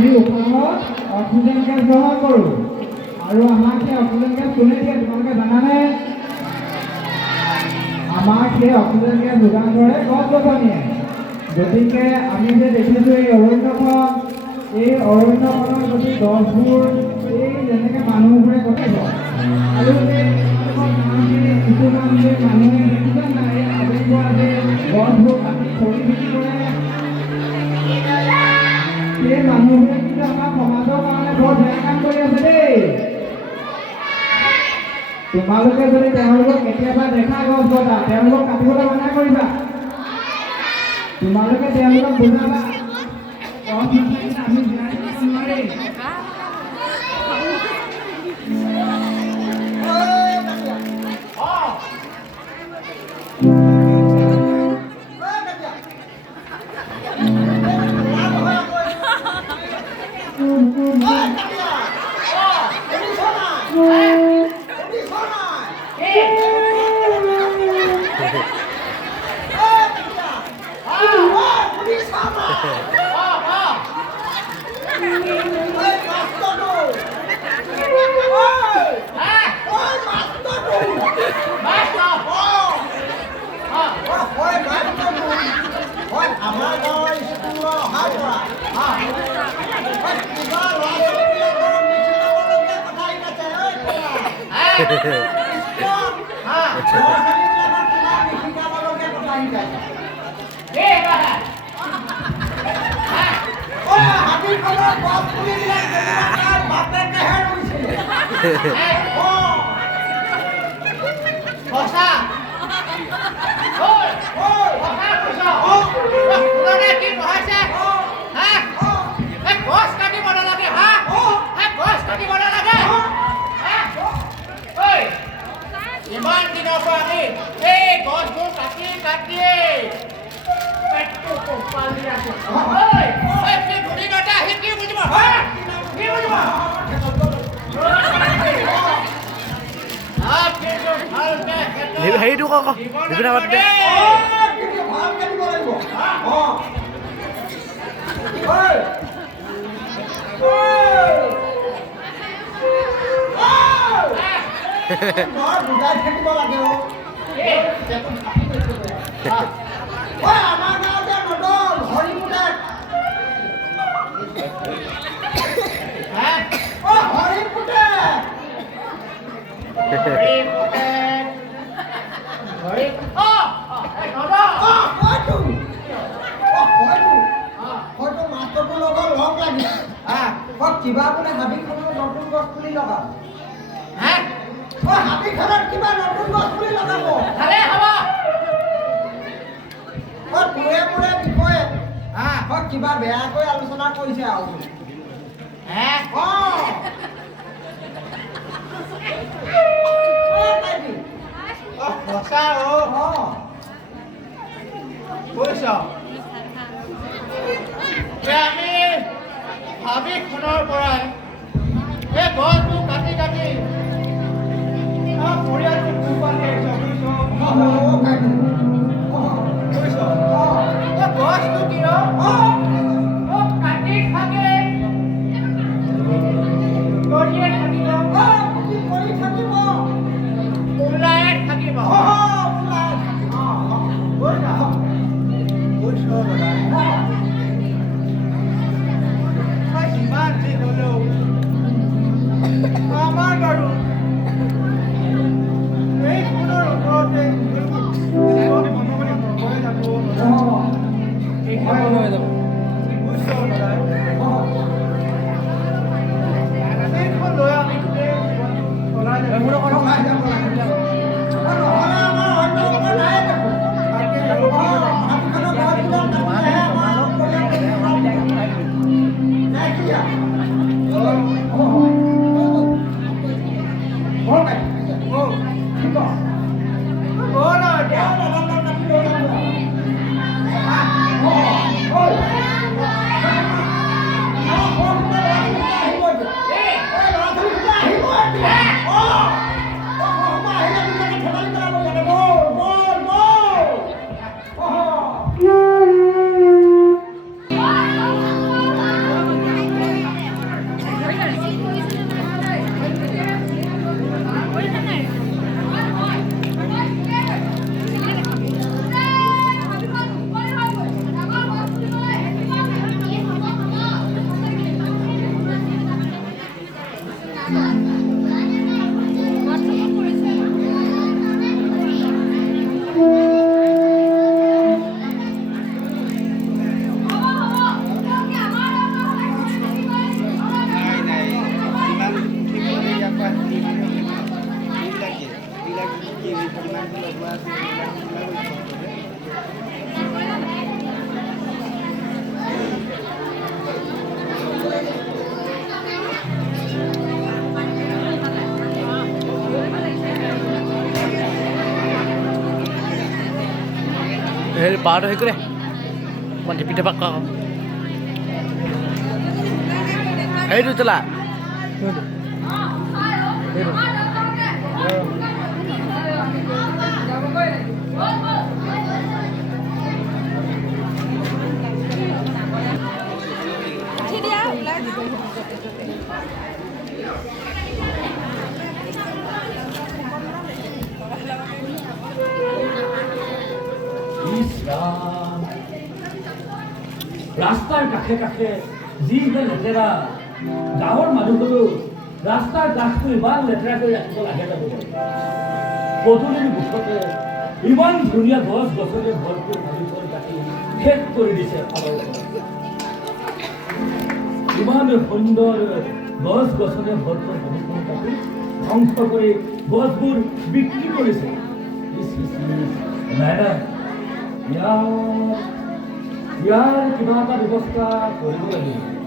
আমি উশাহত oxygen gas গ্ৰহণ কৰোঁ আৰু আমাক সেই অক্সিজেন গেছ কোনে দিয়ে তোমালোকে জানানে? আমাক সেই অক্সিজেন গেছ যোগান ধৰে গছ-গছনিয়ে। গতিকে আমি যে দেখিছোঁ এই অৰণ্যখনৰ যদি গছবোৰ এই যেনেকৈ মানুহবোৰে কটাইছে আৰু কিছুমান যে মানুহে দেখিছে নাই আবেলিপুৱা যে গছবোৰ কাটি খৰি বিক্ৰী কৰে, সেই মানুহবোৰে কিন্তু আমাৰ সমাজৰ কাৰণে বৰ বেয়া কাম কৰি আছে দেই। তোমালোকে যদি তেওঁলোকক কেতিয়াবা দেখা গছ কটা তেওঁলোকক কাটিবলৈ মানা কৰিবা। তোমালোকে তেওঁলোকক বুজাবা গছ নাথাকিলে আমি জীয়াই থাকিব নোৱাৰিম। ইমান দিনৰ পৰা আমি এই গছবোৰ কাটি পেটটো পালি আছো। কি বুজিব হেৰিটো কওক বুজাই থাকিব লাগে আমাৰ গাঁৱতে নদল হৰি ফুটে হৰি ফুটে হয়তো মাষ্টৰটোৰ লগত লগ লাগি কিবা বোলে হাবিখনৰ নতুন গছ পুলি লগাম। হাবিখনত কিবা নতুন গছ পুলি লগাব তোৰে বিষয়ে কিবা বেয়াকৈ আলোচনা কৰিছে আৰু আমি হাবিখনৰ পৰাই এই গছবোৰ কাটি পৰিয়ালটো পোহপাল গছটো কি কাটি থাকে থাকিব ওলাই থাকিব যিমান যি হলেও হেৰি বাৰটো হেৰি কৰে মই টিপিতে পাক আকৌ সেইটো চলা ৰাস্তাৰ কাষে কাষে যিহে লেতেৰা গাঁৱৰ মানুহবোৰো ৰাস্তাৰ কাষটো ইমান লেতেৰা কৰি ৰাখিব লাগে যাব পদূলিৰ মুখতে ইমান ধুনীয়া গছ গছনি ভৰপূৰ ভাবি থৈ কাটি শেষ কৰি দিছে ইমান সুন্দৰ গছ গছনি ভৰপূৰ ভাবি থৈ কাটি ধ্বংস কৰি গছবোৰ বিক্ৰী কৰিছে ইয়াৰ কিবা এটা ব্যৱস্থা কৰিব লাগিব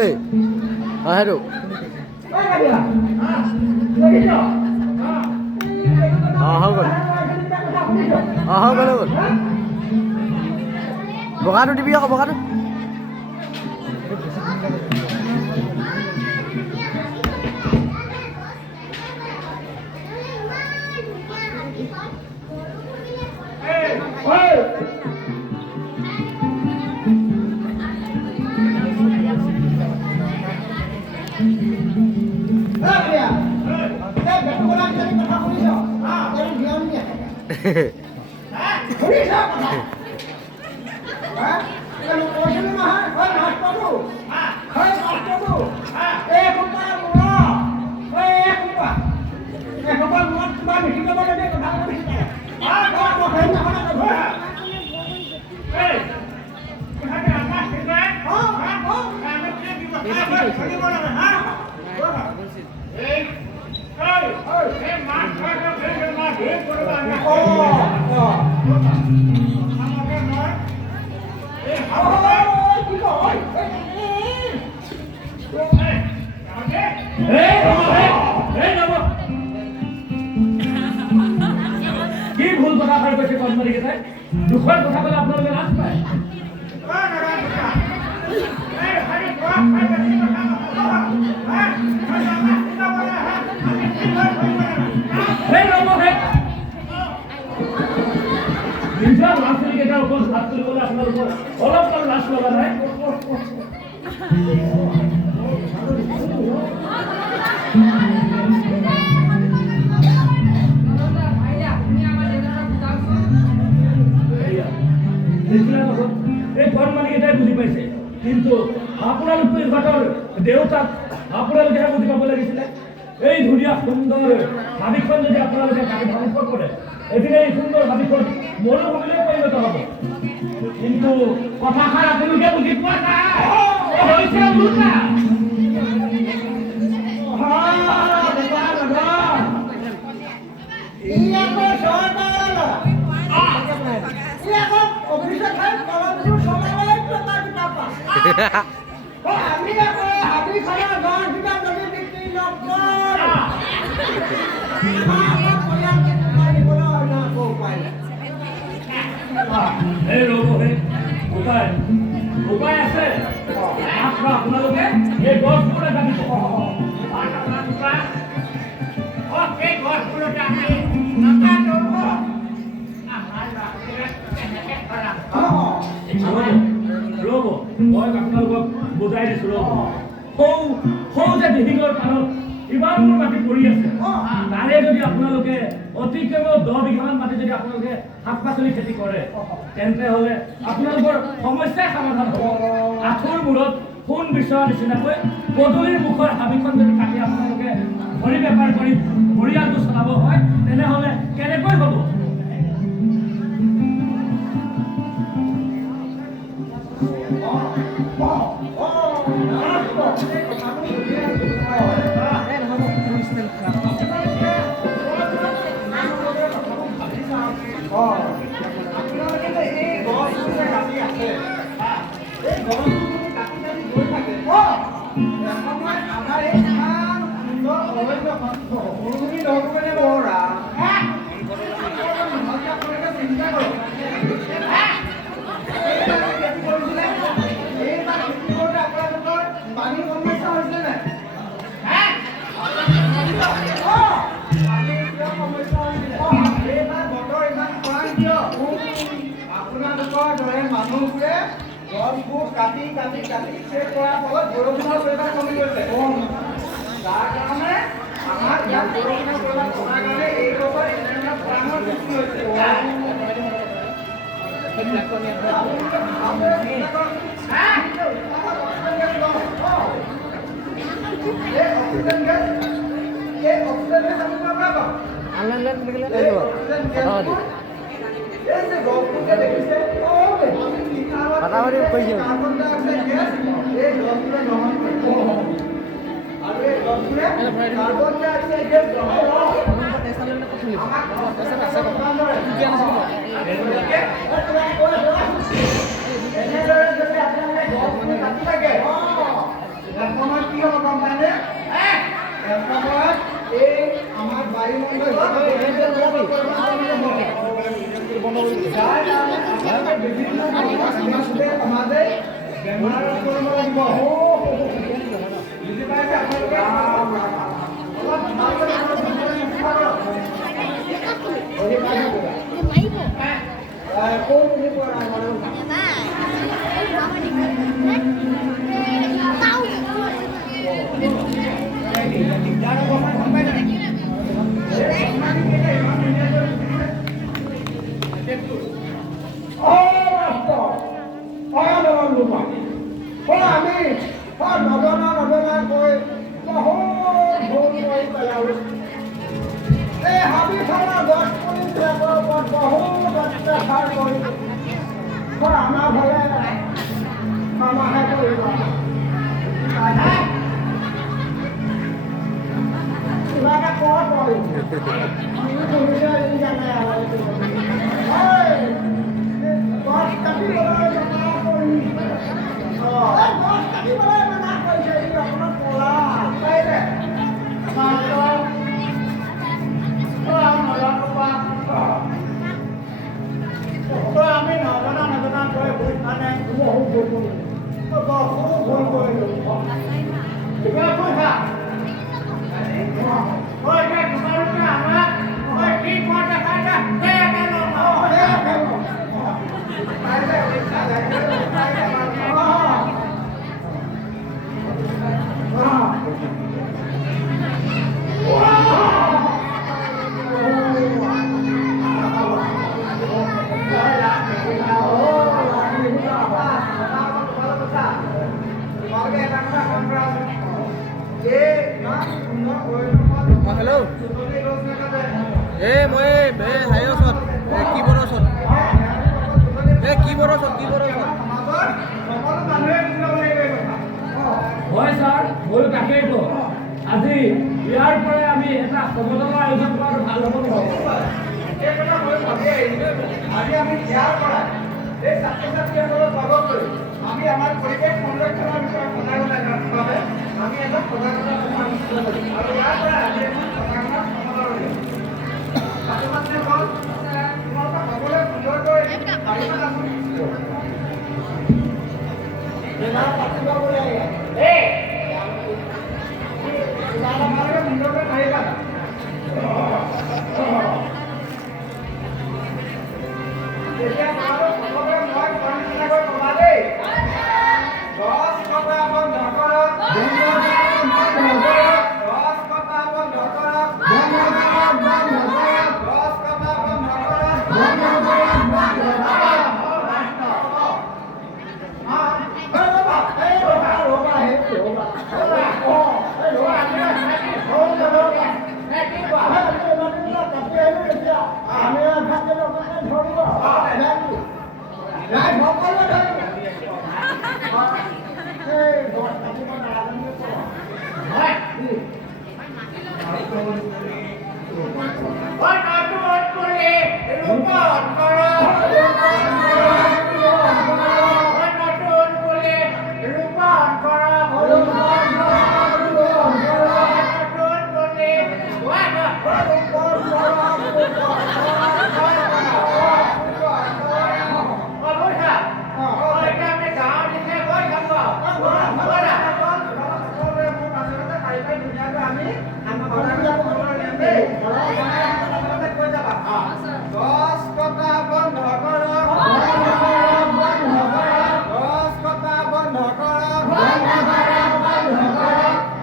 এই অঁ সেইটো অঁ হৈ গ'ল অঁ হৈ গ'ল বগাটো দিবি আকৌ বগাটো কি ভুল কথা কৈ কৈছে কৰ্মচাৰীকেইটাই দুখৰ কথা ক'লে আপোনালোকে লাজ পায় নিজৰ ল'ৰা ছোৱালীকেইটাৰ ওপৰত হাত তুলিবলৈ আপোনালোকৰ অলপ লাজ লগা নাই এই কৰ্মচাৰীকেইটাই বুজি পাইছে কিন্তু আপোনালোকে ইহঁতৰ দেউতাক আপোনালোকেহে বুজি পাব লাগিছিলে এই ধুনীয়া সুন্দৰ হাবিখন যদি আপোনালোকে কাটি ধ্বংস কৰে এদিন এই সুন্দৰ হাবিখন মৰুভূমিলৈ পৰিণত হ'ব কিন্তু কথাষাৰ আপোনালোকে বুজি পোৱা নাই হৈছে উল্টা উপায় আছে আপোনালোকে এই গছবোৰে কাটিব ৰ'ব মই আপোনালোকক বুজাই দিছো ৰ'ব সৌ যে দিহিঙৰ পাৰত ইমানবোৰ মাটি পৰি আছে তাৰে যদি আপোনালোকে অতি কেৱল 10 বিঘামান মাটি যদি আপোনালোকে শাক পাচলি খেতি কৰে তেন্তে হ'লে আপোনালোকৰ সমস্যাই সমাধান হ'ব আঁঠুৰ মূৰত সোণ বিচৰা নিচিনাকৈ পদূলিৰ মুখৰ হাবিখন যদি কাটি আপোনালোকে ভৰি বেপাৰ কৰি পৰিয়ালটো চলাব হয় তেনেহ'লে কেনেকৈ হ'ব মানুহবোৰে গছবোৰ কাটি কাটি কাটি শেষ কৰাৰ ফলত বৰষুণৰ পৰিমাণ কমি গৈছে যাৰ কাৰণে আমাৰ ইয়াত বৰষুণৰ পৰিমাণ কমাৰ কাৰণে এই বছৰ এনেধৰণৰ খৰাঙৰ সৃষ্টি হৈছে Patah কৈছে বেমাৰ কৰিব লাগিব বুজি পাইছে আপোনালোকে অলপ ভালকৈ কোন বুজি পোৱা নাই দিগদাৰ অকণমান গম পাই নাই আমাৰ ফালে মামাহে কৰিব কিবা এটা কৰ আমি নজনা নজনা কৈ ভুল মানে বহু ভুল কৰিলোঁ কিবা পইচা তোমালোকে আমাক কি কোৱা দেখাইছা হেল্ল' মই হাই ওচৰত কিবোৰ্ডৰ ওচৰত কিবোৰ্ডৰ ওচৰত হয় ছাৰ ময়ো তাকেইতো আজি ইয়াৰ পৰাই আমি এটা সমাধানৰ আয়োজন কৰাটো ভাল হ'ব আজি আমি ইয়াৰ পৰা এই ছাত্ৰ ছাত্ৰীসকলক লগত লৈ আমি আমাৰ পৰিৱেশ সংৰক্ষণৰ বিষয়ে সজাগতা জনাবৰ বাবে আমি এটা সজাগতা সভা অনুষ্ঠিত কৰিম আৰু ইয়াৰ পৰা আজি এখন সজাগতা সমাধান উলিয়াম ছাত্ৰ ছাত্ৰীসকল তোমালোকে সকলোৱে সুন্দৰকৈ পাৰিবা পাতিব বুলি তোমালোকে সুন্দৰকৈ পাৰিবা এতিয়া তোমালোক সকলোৱে মই কোৱা নিচিনাকৈ ক'বা দেই গছ কটা বন্ধ কৰক গছ কটা বন্ধ কৰক গছ কটা বন্ধ গছ কটা বন্ধ কৰক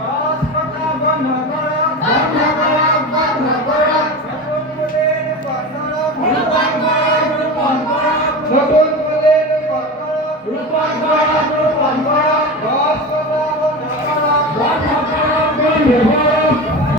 গছ কটা বন্ধ কৰক গছ কটা বন্ধ কৰক নতুন পুলিৰ ৰোপণ কৰক গছ কটা বন্ধ কৰক